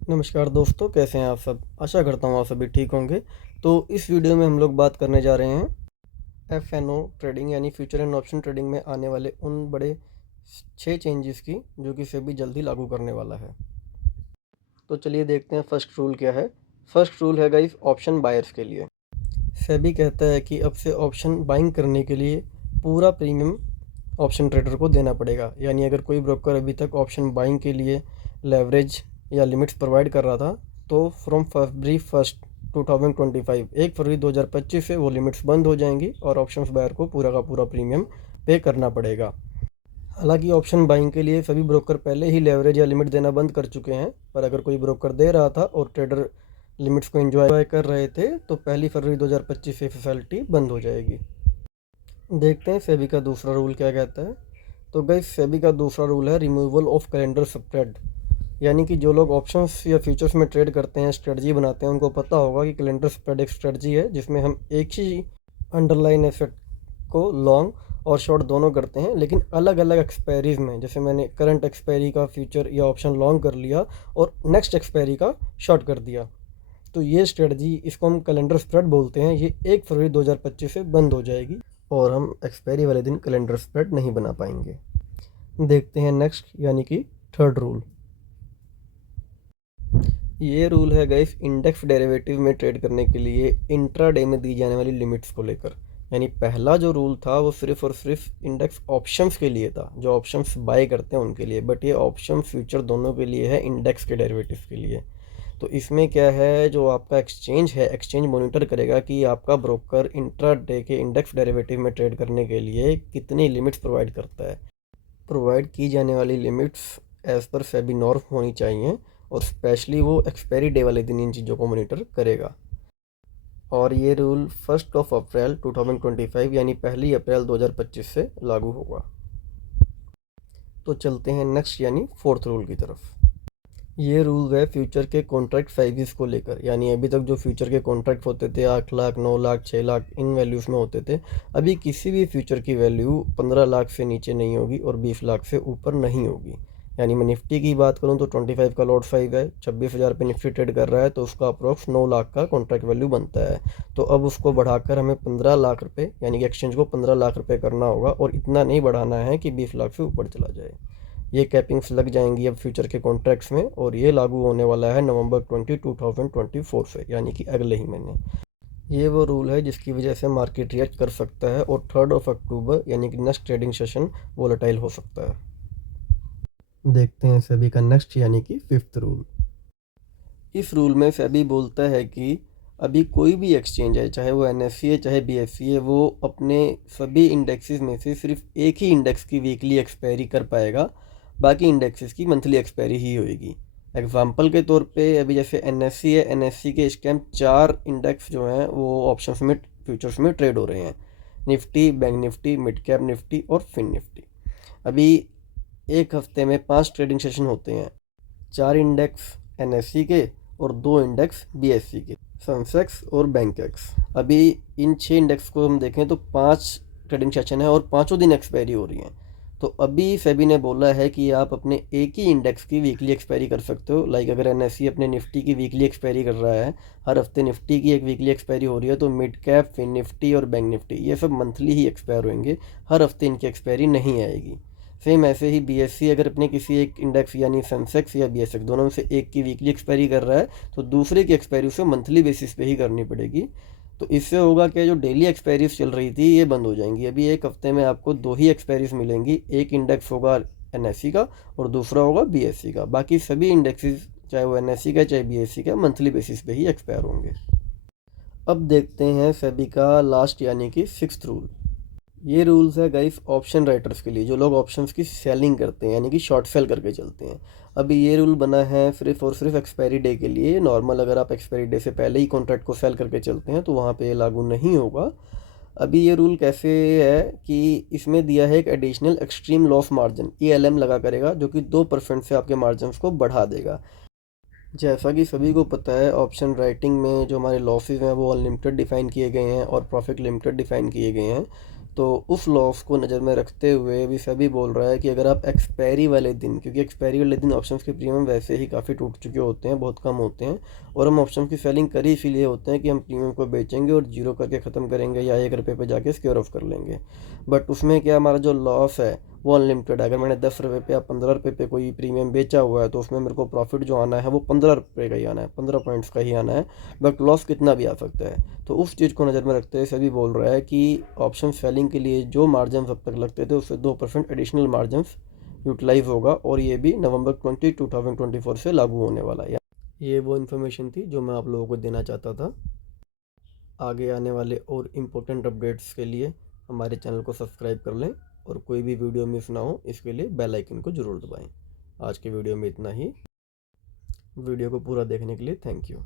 नमस्कार दोस्तों, कैसे हैं आप सब? आशा करता हूँ आप सभी ठीक होंगे। तो इस वीडियो में हम लोग बात करने जा रहे हैं एफ-एन-ओ ट्रेडिंग यानी फ्यूचर एंड ऑप्शन ट्रेडिंग में आने वाले उन बड़े 6 चेंजेस की जो कि सेबी जल्द ही लागू करने वाला है। तो चलिए देखते हैं फर्स्ट रूल क्या है। फर्स्ट रूल है गाइस ऑप्शन बायर्स के लिए। सेबी कहता है कि अब से ऑप्शन बाइंग करने के लिए पूरा प्रीमियम ऑप्शन ट्रेडर को देना पड़ेगा। यानी अगर कोई ब्रोकर अभी तक ऑप्शन बाइंग के लिए लेवरेज या लिमिट्स प्रोवाइड कर रहा था, तो फ्रॉम फरवरी 2025 1 फरवरी 2025 से वो लिमिट्स बंद हो जाएंगी और ऑप्शंस बायर को पूरा का पूरा प्रीमियम पे करना पड़ेगा। हालांकि ऑप्शन बाइंग के लिए सभी ब्रोकर पहले ही लेवरेज या लिमिट देना बंद कर चुके हैं, पर अगर कोई ब्रोकर दे रहा था और ट्रेडर लिमिट्स को एंजॉय कर रहे थे तो 1 फरवरी 2025 से फैसिलिटी बंद हो जाएगी। देखते हैं सेबी का दूसरा रूल क्या कहता है। तो गाइस सेबी का दूसरा रूल है रिमूवल ऑफ कैलेंडर स्प्रेड। यानी कि जो लोग ऑप्शंस या फ्यूचर्स में ट्रेड करते हैं, स्ट्रेटजी बनाते हैं, उनको पता होगा कि कैलेंडर स्प्रेड एक स्ट्रेटजी है जिसमें हम एक ही अंडरलाइन एसेट को लॉन्ग और शॉर्ट दोनों करते हैं, लेकिन अलग अलग एक्सपायरीज में। जैसे मैंने करंट एक्सपायरी का फ्यूचर या ऑप्शन लॉन्ग कर लिया और नेक्स्ट एक्सपायरी का शॉर्ट कर दिया, तो ये स्ट्रेटजी, इसको हम कैलेंडर स्प्रेड बोलते हैं, ये 1 फरवरी 2025 से बंद हो जाएगी और हम एक्सपायरी वाले दिन कैलेंडर स्प्रेड नहीं बना पाएंगे। देखते हैं नेक्स्ट यानी कि थर्ड रूल। ये रूल है गाइस इंडेक्स डेरिवेटिव में ट्रेड करने के लिए इंट्राडे में दी जाने वाली लिमिट्स को लेकर। यानी पहला जो रूल था वो सिर्फ और सिर्फ इंडेक्स ऑप्शंस के लिए था, जो ऑप्शंस बाय करते हैं उनके लिए, बट ये ऑप्शन फ्यूचर दोनों के लिए है, इंडेक्स के डेरिवेटिव के लिए। तो इसमें क्या है, जो आपका एक्सचेंज है, एक्सचेंज मॉनिटर करेगा कि आपका ब्रोकर इंट्राडे के इंडेक्स डेरिवेटिव में ट्रेड करने के लिए कितनी लिमिट्स प्रोवाइड करता है। प्रोवाइड की जाने वाली limits as per SEBI norm होनी चाहिए और स्पेशली वो एक्सपायरी डे वाले दिन इन चीज़ों को मॉनिटर करेगा। और ये रूल 1 अप्रैल 2025 यानी 1 अप्रैल 2025 से लागू होगा। तो चलते हैं नेक्स्ट यानी फोर्थ रूल की तरफ। ये रूल है फ्यूचर के कॉन्ट्रैक्ट साइजेस को लेकर। यानी अभी तक जो फ्यूचर के कॉन्ट्रैक्ट होते थे 8 लाख, 9 लाख, 6 लाख इन वैल्यूज़ में होते थे, अभी किसी भी फ्यूचर की वैल्यू 15 लाख से नीचे नहीं होगी और 20 लाख से ऊपर नहीं होगी। यानी मैं निफ्टी की बात करूं तो 25 का लॉट साइज है, 26,000 पे निफ्टी ट्रेड कर रहा है, तो उसका अप्रोक्स 9 लाख का कॉन्ट्रैक्ट वैल्यू बनता है। तो अब उसको बढ़ाकर हमें 15 लाख रुपये, यानी कि एक्सचेंज को 15 लाख रुपये करना होगा और इतना नहीं बढ़ाना है कि 20 लाख से ऊपर चला जाए। ये कैपिंग्स लग जाएंगी अब फ्यूचर के कॉन्ट्रैक्ट्स में और ये लागू होने वाला है नवंबर 2024 से, यानी कि अगले ही महीने। ये वो रूल है जिसकी वजह से मार्केट रिएक्ट कर सकता है और 3 अक्टूबर यानी कि नेक्स्ट ट्रेडिंग सेशन वोलेटाइल हो सकता है। देखते हैं सेबी का नेक्स्ट यानी कि फिफ्थ रूल। इस रूल में सेबी बोलता है कि अभी कोई भी एक्सचेंज है, चाहे वो एनएससी है चाहे बीएससी है, वो अपने सभी इंडेक्सेस में से सिर्फ एक ही इंडेक्स की वीकली एक्सपायरी कर पाएगा, बाकी इंडेक्सेस की मंथली एक्सपायरी ही होएगी। एग्जाम्पल के तौर पे अभी जैसे एनएससी है, एनएससी के इस टाइम 4 इंडेक्स जो हैं वो ऑप्शंस में, फ्यूचर्स में ट्रेड हो रहे हैं। Nifty, bank Nifty, mid cap Nifty और फिन निफ्टी। अभी एक हफ्ते में 5 ट्रेडिंग सेशन होते हैं, 4 इंडेक्स एनएससी के और 2 इंडेक्स बीएससी के, सेंसेक्स और बैंकेक्स। अभी इन 6 इंडेक्स को हम देखें तो 5 ट्रेडिंग सेशन है और पाँचों दिन एक्सपायरी हो रही हैं। तो अभी सेबी ने बोला है कि आप अपने एक ही इंडेक्स की वीकली एक्सपायरी कर सकते हो। लाइक अगर एनएससी अपने निफ्टी की वीकली एक्सपायरी कर रहा है, हर हफ्ते निफ्टी की एक वीकली एक्सपायरी हो रही है, तो मिड कैप, फिन निफ्टी और बैंक निफ्टी ये सब मंथली ही एक्सपायर होंगे, हर हफ्ते इनकी एक्सपायरी नहीं आएगी। सेम ऐसे ही बीएससी अगर अपने किसी एक इंडेक्स यानी सेंसेक्स या बीएसएक्स दोनों में से एक की वीकली एक्सपायरी कर रहा है, तो दूसरे की एक्सपायरी उसे मंथली बेसिस पे ही करनी पड़ेगी। तो इससे होगा कि जो डेली एक्सपायरीज चल रही थी ये बंद हो जाएंगी। अभी एक हफ्ते में आपको 2 ही एक्सपायरीज मिलेंगी, एक इंडेक्स होगा एनएससी का और दूसरा होगा बीएससी का। बाकी सभी इंडेक्सेस चाहे वो एनएससी का चाहे बीएससी का मंथली बेसिस पे ही एक्सपायर होंगे। अब देखते हैं सेबी का लास्ट यानी कि सिक्स्थ रूल। ये रूल्स है गाइस ऑप्शन राइटर्स के लिए, जो लोग ऑप्शंस की सेलिंग करते हैं यानी कि शॉर्ट सेल करके चलते हैं। अभी ये रूल बना है सिर्फ और सिर्फ एक्सपायरी डे के लिए। नॉर्मल अगर आप एक्सपायरी डे से पहले ही कॉन्ट्रैक्ट को सेल करके चलते हैं तो वहाँ पे ये लागू नहीं होगा। अभी ये रूल कैसे है कि इसमें दिया है एक additional extreme loss margin ELM लगा करेगा, जो कि 2% से आपके मार्जिन को बढ़ा देगा। जैसा कि सभी को पता है, ऑप्शन राइटिंग में जो हमारे लॉसेस हैं वो अनलिमिटेड डिफ़ाइन किए गए हैं और प्रॉफिट लिमिटेड डिफ़ाइन किए गए हैं। तो उस लॉस को नज़र में रखते हुए भी सेबी बोल रहा है कि अगर आप एक्सपायरी वाले दिन, क्योंकि एक्सपायरी वाले दिन ऑप्शंस के प्रीमियम वैसे ही काफ़ी टूट चुके होते हैं, बहुत कम होते हैं, और हम ऑप्शन की सेलिंग कर ही इसीलिए होते हैं कि हम प्रीमियम को बेचेंगे और जीरो करके ख़त्म करेंगे या 1 रुपये पे जाके स्क्योर ऑफ कर लेंगे। बट उसमें क्या, हमारा जो लॉस है वो अनलिमिटेड है। अगर मैंने 10 रुपये पे या 15 रुपये पे कोई प्रीमियम बेचा हुआ है तो उसमें मेरे को प्रॉफिट जो आना है वो 15 रुपये का ही आना है, 15 पॉइंट्स का ही आना है। बट लॉस कितना भी आ सकता है। तो उस चीज़ को नज़र में रखते हुए सभी बोल रहा है कि ऑप्शन सेलिंग के लिए जो मार्जिन अब तक लगते थे उससे 2% एडिशनल मार्जिन यूटिलाइज होगा, और ये भी नवंबर 2024 से लागू होने वाला है। ये वो इन्फॉर्मेशन थी जो मैं आप लोगों को देना चाहता था। आगे आने वाले और इम्पोर्टेंट अपडेट्स के लिए हमारे चैनल को सब्सक्राइब कर लें, और कोई भी वीडियो मिस ना हो इसके लिए बेल आइकन को ज़रूर दबाएं। आज के वीडियो में इतना ही। वीडियो को पूरा देखने के लिए थैंक यू।